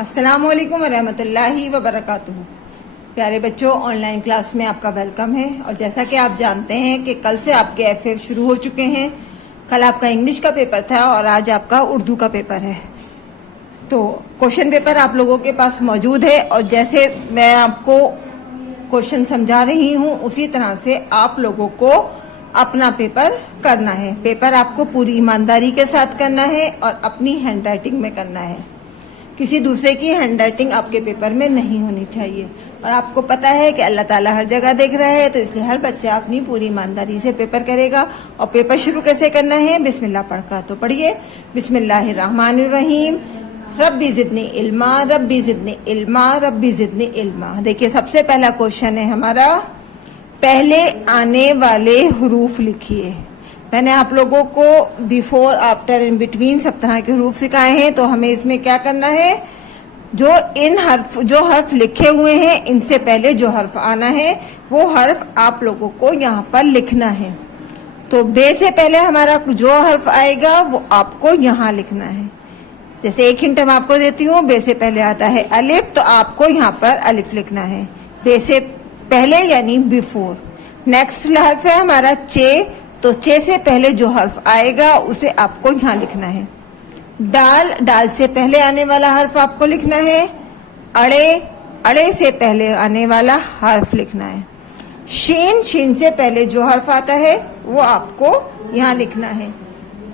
अस्सलामुअलैकुम वरहमतुल्लाहि वबरकातुहू। प्यारे बच्चों, ऑनलाइन क्लास में आपका वेलकम है। और जैसा कि आप जानते हैं कि कल से आपके एफए शुरू हो चुके हैं। कल आपका इंग्लिश का पेपर था और आज आपका उर्दू का पेपर है। तो क्वेश्चन पेपर आप लोगों के पास मौजूद है और जैसे मैं आपको क्वेश्चन समझा रही हूँ उसी तरह से आप लोगों को अपना पेपर करना है। पेपर आपको पूरी ईमानदारी के साथ करना है और अपनी हैंडराइटिंग में करना है। किसी दूसरे की हैंडराइटिंग आपके पेपर में नहीं होनी चाहिए। और आपको पता है कि अल्लाह ताला हर जगह देख रहा है, तो इसलिए हर बच्चा अपनी पूरी ईमानदारी से पेपर करेगा। और पेपर शुरू कैसे करना है? बिस्मिल्लाह पढ़कर तो पढ़िए। बिस्मिल्लाहिर्रहमानिर्रहीम। रब्बी ज़िदनी इल्मा, रब्बी ज़िदनी इल्मा, रब्बी ज़िदनी इल्मा। देखिए, सबसे पहला क्वेश्चन है हमारा, पहले आने वाले हरूफ लिखिए। मैंने आप लोगों को बिफोर, आफ्टर, इन बिटवीन सब तरह के हरूफ सिखाए हैं। तो हमें इसमें क्या करना है, जो हर्फ लिखे हुए हैं इनसे पहले जो हर्फ आना है वो हर्फ आप लोगों को यहाँ पर लिखना है। तो बे से पहले हमारा जो हर्फ आएगा वो आपको यहाँ लिखना है। जैसे एक हिंट मैं आपको देती हूँ, बे से पहले आता है अलिफ, तो आपको यहाँ पर अलिफ लिखना है बे से पहले, यानी बिफोर। नेक्स्ट हर्फ है हमारा चे, तो चे से पहले जो हर्फ आएगा उसे आपको यहाँ लिखना है। डाल, डाल से पहले आने वाला हर्फ आपको लिखना है। अड़े, अड़े से पहले आने वाला हर्फ लिखना है। शीन, शीन से पहले जो हर्फ आता है वो आपको यहाँ लिखना है।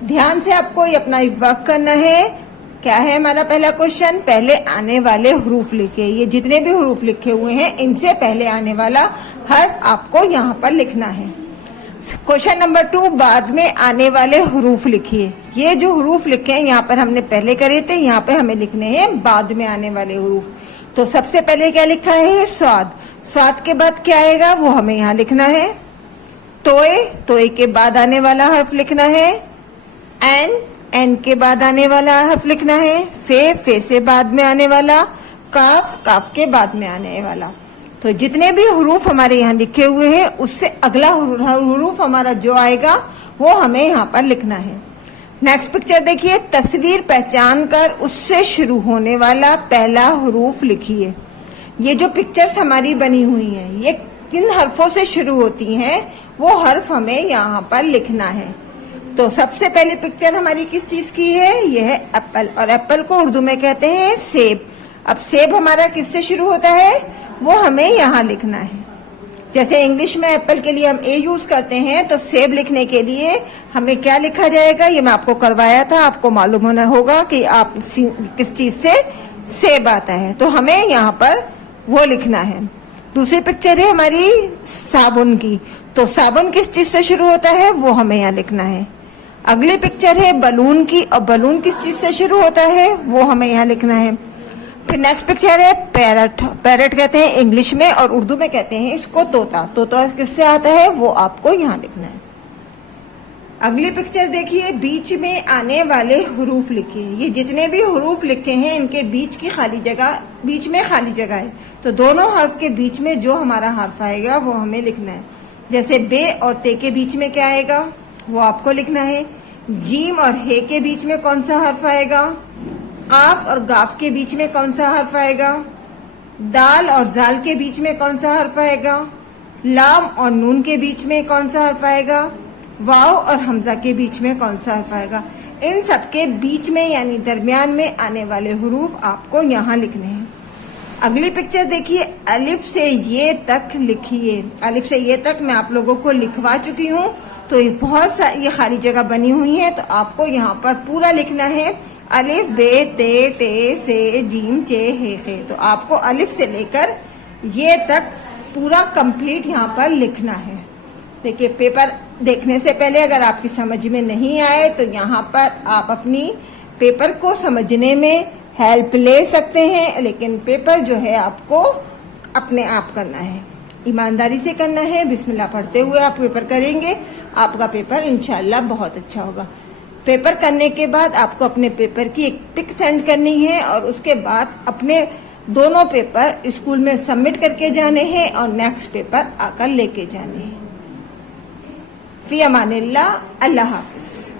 ध्यान से आपको ये अपना वर्क करना है। क्या है हमारा पहला क्वेश्चन? पहले आने वाले हरूफ लिखिए। ये जितने भी हरूफ लिखे हुए हैं इनसे पहले आने वाला हर्फ आपको यहाँ पर लिखना है। क्वेश्चन नंबर 2, बाद में आने वाले हरूफ लिखिए। ये जो हरूफ लिखे हैं यहाँ पर हमने पहले करे थे, यहाँ पे हमें लिखने हैं बाद में आने वाले हरूफ। तो सबसे पहले क्या लिखा है? स्वाद। स्वाद के बाद क्या आएगा वो हमें यहाँ लिखना है। तोए, तोए के बाद आने वाला हर्फ लिखना है। एन, एन के बाद आने वाला हर्फ लिखना है। फे, फे से बाद में आने वाला। काफ, काफ के बाद में आने वाला। तो जितने भी हरूफ हमारे यहाँ लिखे हुए हैं उससे अगला हरूफ हमारा जो आएगा वो हमें यहाँ पर लिखना है। नेक्स्ट पिक्चर देखिए, तस्वीर पहचान कर उससे शुरू होने वाला पहला हरूफ लिखिए। ये जो पिक्चर्स हमारी बनी हुई हैं ये किन हर्फों से शुरू होती हैं वो हर्फ हमें यहाँ पर लिखना है। तो सबसे पहले पिक्चर हमारी किस चीज की है? ये है एप्पल, और एप्पल को उर्दू में कहते हैं सेब। अब सेब हमारा किससे शुरू होता है वो हमें यहाँ लिखना है। जैसे इंग्लिश में एप्पल के लिए हम ए यूज करते हैं, तो सेब लिखने के लिए हमें क्या लिखा जाएगा? ये मैं आपको करवाया था, आपको मालूम होना होगा कि आप किस चीज से सेब आता है, तो हमें यहाँ पर वो लिखना है। दूसरी पिक्चर है हमारी साबुन की, तो साबुन किस चीज से शुरू होता है वो हमें यहाँ लिखना है। अगली पिक्चर है बलून की, और बलून किस चीज से शुरू होता है वो हमें यहाँ लिखना है। फिर नेक्स्ट पिक्चर है पैरट। पैरट कहते हैं इंग्लिश में और उर्दू में कहते हैं इसको तोता। तोता किससे आता है वो आपको यहाँ लिखना है। अगली पिक्चर देखिए, बीच में आने वाले हरूफ लिखिए। ये जितने भी हरूफ लिखे हैं इनके बीच की खाली जगह, बीच में खाली जगह है, तो दोनों हर्फ के बीच में जो हमारा हर्फ आएगा वो हमें लिखना है। जैसे बे और ते के बीच में क्या आएगा वो आपको लिखना है। जीम और हे के बीच में कौन सा हर्फ आएगा? काफ और गाफ के बीच में कौन सा हर्फ आएगा? दाल और जाल के बीच में कौन सा हर्फ आएगा? लाम और नून के बीच में कौन सा हर्फ आएगा? वाव और हमजा के बीच में कौन सा हर्फ आएगा? इन सब के बीच में यानी दरमियान में आने वाले हरूफ आपको यहाँ लिखने हैं। अगली पिक्चर देखिए, अलिफ से ये तक लिखिए। अलिफ से ये तक मैं आप लोगों को लिखवा चुकी हूँ, तो ये बहुत सारी ये खाली जगह बनी हुई है, तो आपको यहाँ पर पूरा लिखना है। अलिफ, बे, ते, टे, से, जीम, चे, हे। तो आपको अलिफ से लेकर ये तक पूरा कंप्लीट यहाँ पर लिखना है। देखिए, पेपर देखने से पहले अगर आपकी समझ में नहीं आए तो यहाँ पर आप अपनी पेपर को समझने में हेल्प ले सकते हैं, लेकिन पेपर जो है आपको अपने आप करना है, ईमानदारी से करना है। बिस्मिल्लाह पढ़ते हुए आप पेपर करेंगे, आपका पेपर इंशाल्लाह बहुत अच्छा होगा। पेपर करने के बाद आपको अपने पेपर की एक पिक सेंड करनी है और उसके बाद अपने दोनों पेपर स्कूल में सबमिट करके जाने हैं और नेक्स्ट पेपर आकर लेके जाने हैं। फी अमानिल्लाह, अल्लाह हाफिज।